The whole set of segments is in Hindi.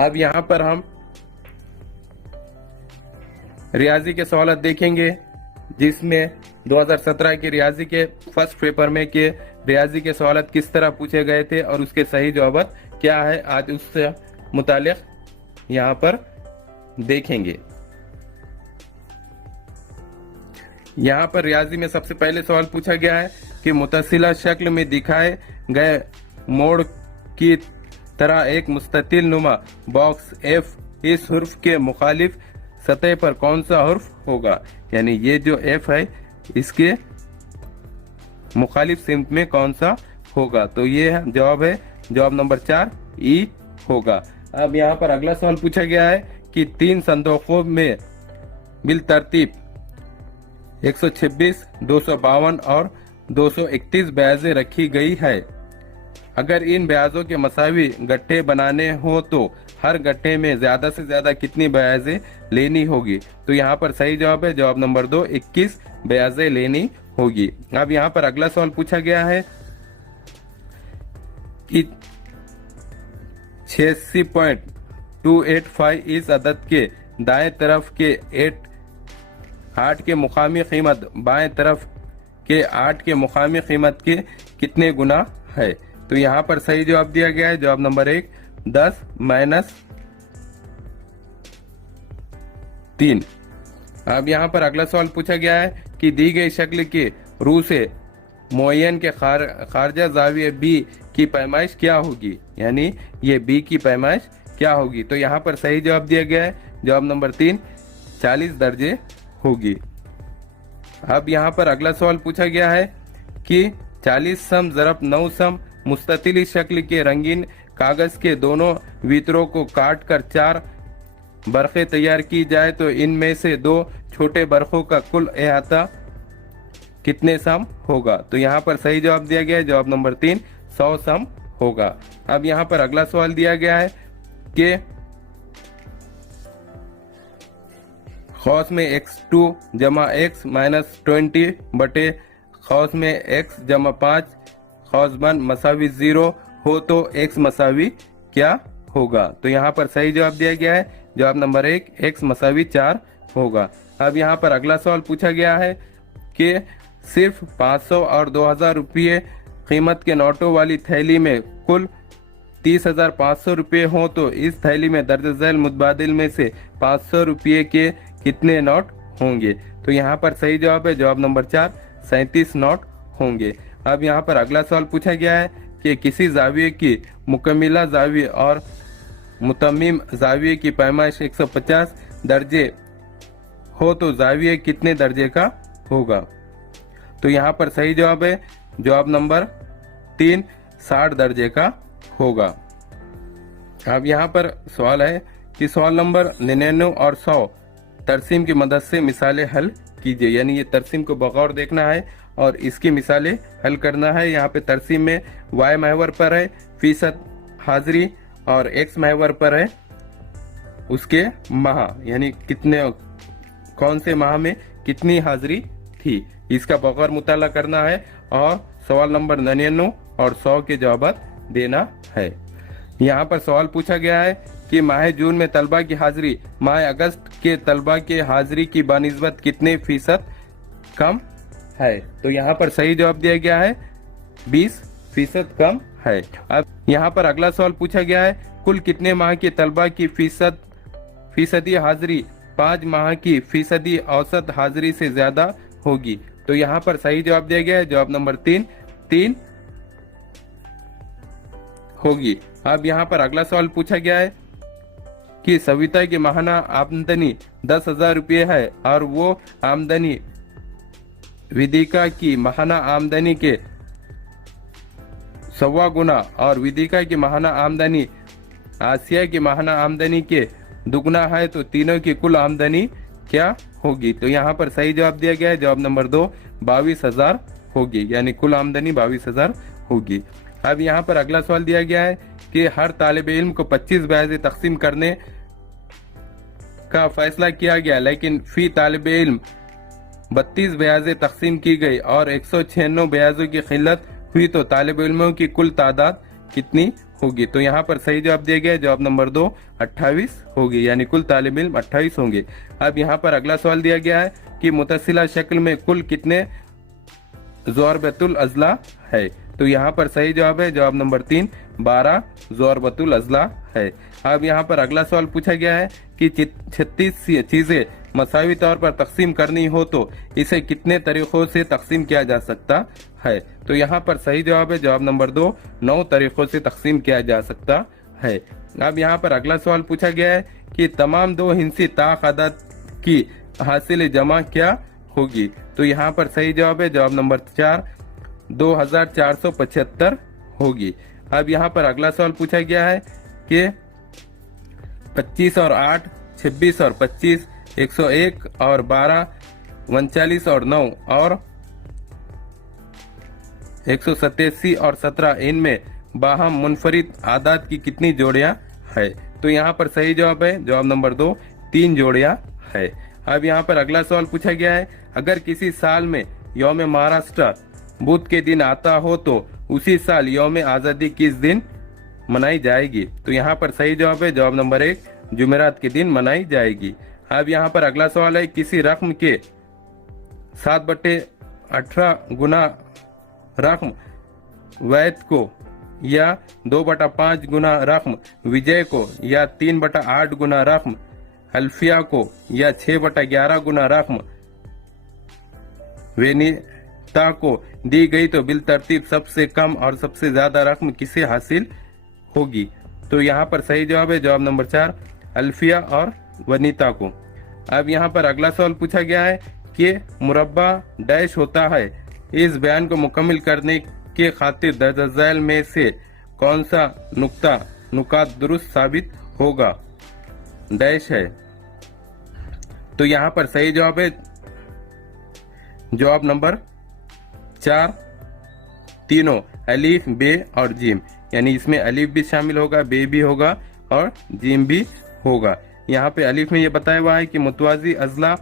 अब यहाँ पर हम रियाजी के सवाल देखेंगे, जिसमें 2017 के रियाजी के फर्स्ट पेपर में के रियाजी के सवाल किस तरह पूछे गए थे और उसके सही जवाब क्या है, आज उससे मुतालिक यहाँ पर देखेंगे। यहाँ पर रियाजी में सबसे पहले सवाल पूछा गया है कि मुतसिला शक्ल में दिखाए गए मोड़ की तरह एक मुस्ततिल नुमा बॉक्स एफ इस हुर्फ के मुखालिफ सतह पर कौन सा हुर्फ होगा, यानी ये जो एफ है इसके मुखालिफ सिमत में कौन सा होगा। तो ये जवाब है, जवाब नंबर 4 ई होगा। अब यहाँ पर अगला सवाल पूछा गया है कि 3 संदूकों में बिल तरतीब 126, 252 और 231 ब्याजें रखी गई है। अगर इन ब्याजों के मसावी गट्ठे बनाने हो तो हर गट्ठे में ज्यादा से ज्यादा कितनी ब्याजें लेनी होगी। तो यहाँ पर सही जवाब है, जवाब नंबर 2 21 ब्याजें लेनी होगी। अब यहाँ पर अगला सवाल पूछा गया है कि 86.285 इस अदद के दाएं तरफ के 8 के मुकामी कीमत बाएं तरफ के 8 के मुकामी कीमत के कितने गुना है। तो यहाँ पर सही जवाब दिया गया है, जवाब नंबर 1 10 माइनस 3। अब यहाँ पर अगला सवाल पूछा गया है कि दी गई शक्ल के रू से मुअय्यन के खारजा जाविया बी की पैमाइश क्या होगी, यानी ये बी की पैमाइश क्या होगी। तो यहाँ पर सही जवाब दिया गया है, जवाब नंबर 3 40 दर्जे होगी। अब यहाँ पर अगला सवाल पूछा गया है कि 40 सम ज़रब 9 सम मुस्ततिल शक्ल के रंगीन कागज के दोनों वितरों को काट कर 4 बरखें तैयार की जाए तो इनमें से 2 छोटे बरखों का कुल अहाता कितने सम होगा। तो यहाँ पर सही जवाब दिया गया है, जवाब नंबर 3 100 सम होगा। अब यहाँ पर अगला सवाल दिया गया है कि खौस में x2 जमा x माइनस 20 बटे खौस में x जमा 5 खौस 1 मसावी 0 हो तो x मसावी क्या होगा। तो यहाँ पर सही जवाब दिया गया है, जवाब नंबर 1 x मसावी 4 होगा। अब यहाँ पर अगला सवाल पूछा गया है कि सिर्फ 500 और 2000 रुपये कीमत के नोटों वाली थैली में कुल 30,500 रुपये हो तो इस थैली में दर्ज झैल मुतबादिल में से 500 रुपये के कितने नोट होंगे। तो यहाँ पर सही जवाब है, जवाब नंबर 4 37 नोट होंगे। अब यहाँ पर अगला सवाल पूछा गया है कि किसी जाविये की मुकम्मिला जाविये और मुतम्मिम जाविये की पैमाइश 150 दर्जे हो तो जाविये कितने दर्जे का होगा। तो यहाँ पर सही जवाब है, जवाब नंबर 3 60 दर्जे का होगा। अब यहाँ पर सवाल है कि सवाल नंबर 99 और 100 तरसीम की मदद से मिसालें हल कीजिए, यानी ये तरसीम को बगौर देखना है और इसकी मिसालें हल करना है। यहाँ पे तरसीम में y महवर पर है फीसद हाजिरी और x महवर पर है उसके माह, यानी कितने कौन से माह में कितनी हाजिरी थी, इसका बगौर मुताला करना है और सवाल नंबर 99 और 100 के जवाब देना है। यहाँ पर सवाल पूछा गया है कि माह जून में तलबा की हाजिरी माह अगस्त के तलबा के हाजिरी की बानिस्बत कितने फीसद कम है। तो यहाँ पर सही जवाब दिया गया है 20% कम है। अब यहाँ पर अगला सवाल पूछा गया है कुल कितने माह के तलबा की फीसदी हाजिरी 5 माह की फीसदी औसत हाजिरी से ज्यादा होगी। तो यहाँ पर सही जवाब दिया गया है, जवाब नंबर 3 होगी। अब यहाँ पर अगला सवाल पूछा गया है कि सविता की माहाना आमदनी 10,000 रुपये है और वो आमदनी विदिका की माहाना आमदनी के 1.25 गुना और विदिका की माहाना आमदनी आसिया की माहाना आमदनी के दुगना है तो तीनों की कुल आमदनी क्या होगी। तो यहाँ पर सही जवाब दिया गया है, जवाब नंबर 2 22,000 होगी, यानी कुल आमदनी 22,000 होगी। अब यहाँ पर अगला सवाल दिया गया है कि हर तालिब इल्म को 25 ब्याज तकसीम करने का फैसला किया गया, लेकिन फी तालिब इल्म 32 ब्याजें तकसीम की गई और 196 ब्याजों की खिल्लत हुई तो तालिब इल्मों की कुल तादाद कितनी होगी। तो यहाँ पर सही जवाब दिया गया है जवाब नंबर 2 28 होगी, यानी कुल तालिब इल्म 28 होंगे। अब यहाँ पर अगला सवाल दिया गया है कि मुतसिला शक्ल में कुल कितने ज़ोरबतुल अज़ला है। तो यहाँ पर सही जवाब है जवाब नंबर 3 12 ज़ोरबतुल अज़ला है। अब यहाँ पर अगला सवाल पूछा गया है कि 36 चीजें मसावी तौर पर तकसीम करनी हो तो इसे कितने तरीकों से तकसीम किया जा सकता है। तो यहाँ पर सही जवाब है जवाब नंबर 2 9 तरीकों से तकसीम किया जा सकता है। अब यहाँ पर अगला सवाल पूछा गया है कि तमाम 2 हिंसी ताक अदद की हासिल जमा क्या होगी। तो यहाँ पर सही जवाब है जवाब नंबर 4 2475 होगी। अब यहाँ पर अगला सवाल पूछा गया है कि 25 और 8 26 और 25 101 और 12 39 और 9 और 187 और 17 इनमें बाहम मुनफरिद आदात की कितनी जोड़ियां है। तो यहाँ पर सही जवाब है जवाब नंबर 2 3 जोड़ियां है। अब यहाँ पर अगला सवाल पूछा गया है अगर किसी साल में यौम महाराष्ट्र बुध के दिन आता हो तो उसी साल यौम आज़ादी किस दिन मनाई जाएगी। तो यहाँ पर सही जवाब है जवाब नंबर 1 जुमेरात के दिन मनाई जाएगी। अब यहाँ पर अगला सवाल है किसी रकम के 7/18 गुना रकम वैद को या 2/5 गुना रकम विजय को या 3/8 गुना रकम अल्फिया को या 6/11 गुना रकम वेनिता को दी गई तो बिल तरतीब सबसे कम और सबसे ज्यादा रकम किसे हासिल होगी। तो यहाँ पर सही जवाब है जवाब नंबर 4 अल्फिया और वनीता को। अब यहाँ पर अगला सवाल पूछा गया है कि मुरब्बा डैश होता है। इस बयान को मुकम्मल करने के खातिर दर्ज झैल में से कौन सा नुकात दुरुस्त साबित होगा। डैश है। तो यहाँ पर सही जवाब है जवाब नंबर 4 तीनों अलीफ बे और जीम, यानी इसमें अलीफ भी शामिल होगा, बे भी होगा और जीम भी होगा। यहाँ पे अलीफ में ये बताया हुआ है कि मुतवाजी अजला,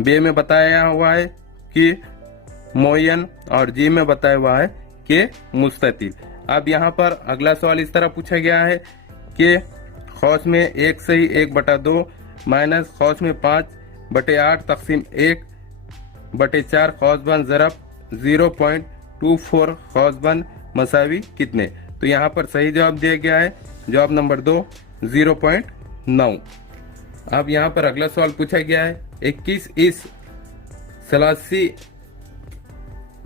बे में बताया हुआ है कि मोयन और जीम में बताया हुआ है कि मुस्ततिल। अब यहाँ पर अगला सवाल इस तरह पूछा गया है कि खौस में 1 सही 1/2 माइनस खौस में 5/8 तकसीम 1/4 खौसबन ज़रब 0.24 खौसबन मसावी कितने। तो यहाँ पर सही जवाब दिया गया है जवाब नंबर 2 0.9। अब यहाँ पर अगला सवाल पूछा गया है 21 इस सलासी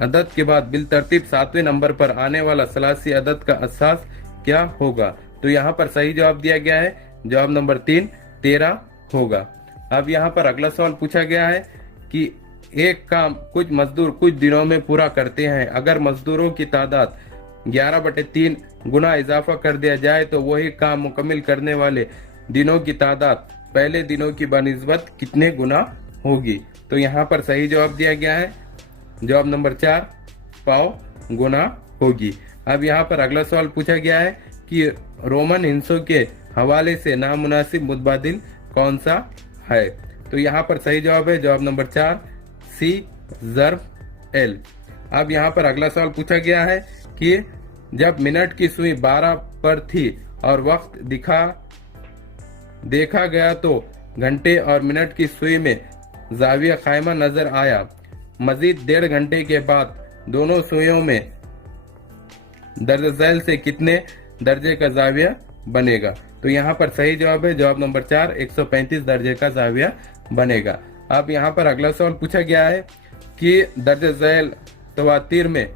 अदद के बाद बिल तरतीब 7वें नंबर पर आने वाला सलासी अदद का असास क्या होगा। तो यहाँ पर सही जवाब दिया गया है जवाब नंबर 3 13 होगा। अब यहाँ पर अगला सवाल पूछा गया है कि एक काम कुछ मजदूर कुछ दिनों में पूरा करते हैं, अगर मजदूरों की तादाद 11/3 गुना इजाफा कर दिया जाए तो वही काम मुकम्मल करने वाले दिनों की तादाद पहले दिनों की बनिस्बत कितने गुना होगी। तो यहाँ पर सही जवाब दिया गया है जवाब नंबर 4 पाव गुना होगी। अब यहाँ पर अगला सवाल पूछा गया है कि रोमन हिंसों के हवाले से नामुनासिब मुतबादिल कौन सा है। तो यहाँ पर सही जवाब है जवाब नंबर 4 सी ज़र्फ एल। अब यहाँ पर अगला सवाल पूछा गया है कि जब मिनट की सुई 12 पर थी और वक्त देखा गया तो घंटे और मिनट की सुई में जाविया कायमा नजर आया। मजीद 1.5 घंटे के बाद दोनों सुइयों में दर्ज झैल से कितने दर्जे का जाविया बनेगा। तो यहाँ पर सही जवाब है जवाब नंबर 4 135 दर्जे का जाविया बनेगा। अब यहाँ पर अगला सवाल पूछा गया है कि दर्ज झैल तवातीर में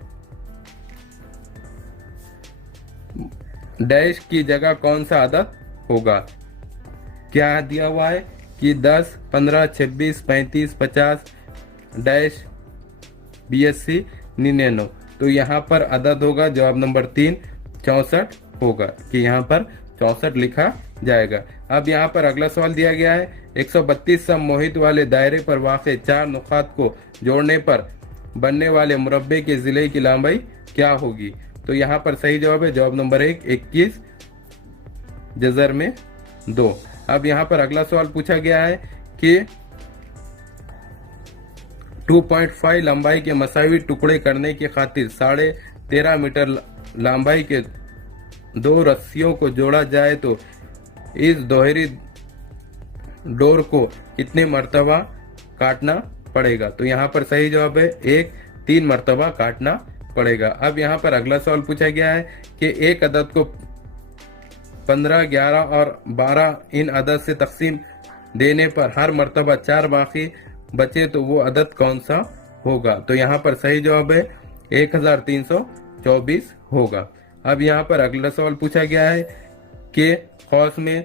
डैश की जगह कौन सा अदद होगा। क्या दिया हुआ है कि 10 15 26 35 50 डैश BSC 99। तो यहाँ पर अदद होगा जवाब नंबर 3 64 होगा कि यहाँ पर 64 लिखा जाएगा। अब यहाँ पर अगला सवाल दिया गया है 132 सम मोहित वाले दायरे पर वाक़े 4 नुकात को जोड़ने पर बनने वाले मुरब्बे के ज़िले की लंबाई क्या होगी। तो यहाँ पर सही जवाब है जवाब नंबर 1 21 जज़र में 2। अब यहाँ पर अगला सवाल पूछा गया है कि 2.5 लंबाई के मसावी टुकड़े करने की खातिर 13.5 मीटर लंबाई के दो रस्सियों को जोड़ा जाए तो इस दोहरी डोर को कितने मर्तबा काटना पड़ेगा। तो यहाँ पर सही जवाब है 1, 3 मर्तबा काटना पड़ेगा। अब यहाँ पर अगला सवाल पूछा गया है कि एक अदद को 15, 11 और 12 इन अदद से तकसीम देने पर हर मर्तबा 4 बाकी बचे तो वो अदद कौन सा होगा। तो यहाँ पर सही जवाब है 1324 होगा। अब यहाँ पर अगला सवाल पूछा गया है कि कौस में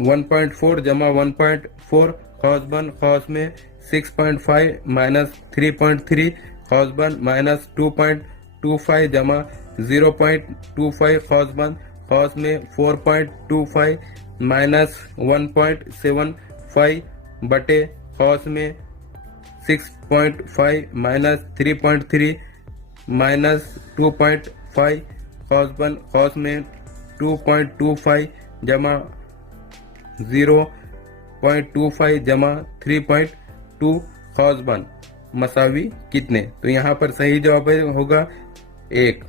1.4 जमा 1.4 कौसबन कौस में 6.5 माइनस 3.3 कौसबन माइनस 2.25 जमा 0.25 कौसबन कौस में 4.25 माइनस 1.75 बटे कौस में 6.5 माइनस 3.3 माइनस 2.5 कौसबन कौस में 2.25 जमा 0.25 जमा 3.2 कौसबन मसावी कितने। तो यहाँ पर सही जवाब होगा 1।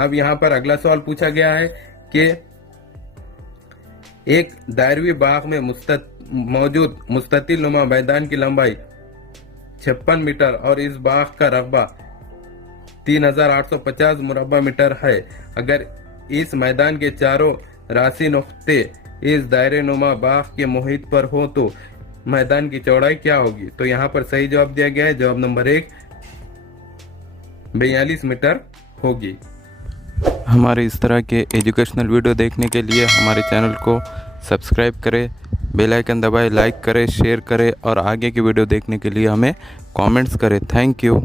अब यहाँ पर अगला सवाल पूछा गया है कि एक दायरवी बाग में मौजूद मुस्ततिल नुमा मैदान की लंबाई 56 मीटर और इस बाग का रकबा 3850 मुरब्बा मीटर है। अगर इस मैदान के चारों राशि नुक्ते इस दायरे नुमा बाग के मुहित पर हो तो मैदान की चौड़ाई क्या होगी। तो यहाँ पर सही जवाब दिया गया है, जवाब नंबर 1 42 मीटर होगी। हमारे इस तरह के एजुकेशनल वीडियो देखने के लिए हमारे चैनल को सब्सक्राइब करें, बेल आइकन दबाएं, लाइक करें, शेयर करें और आगे की वीडियो देखने के लिए हमें कमेंट्स करें। Thank you.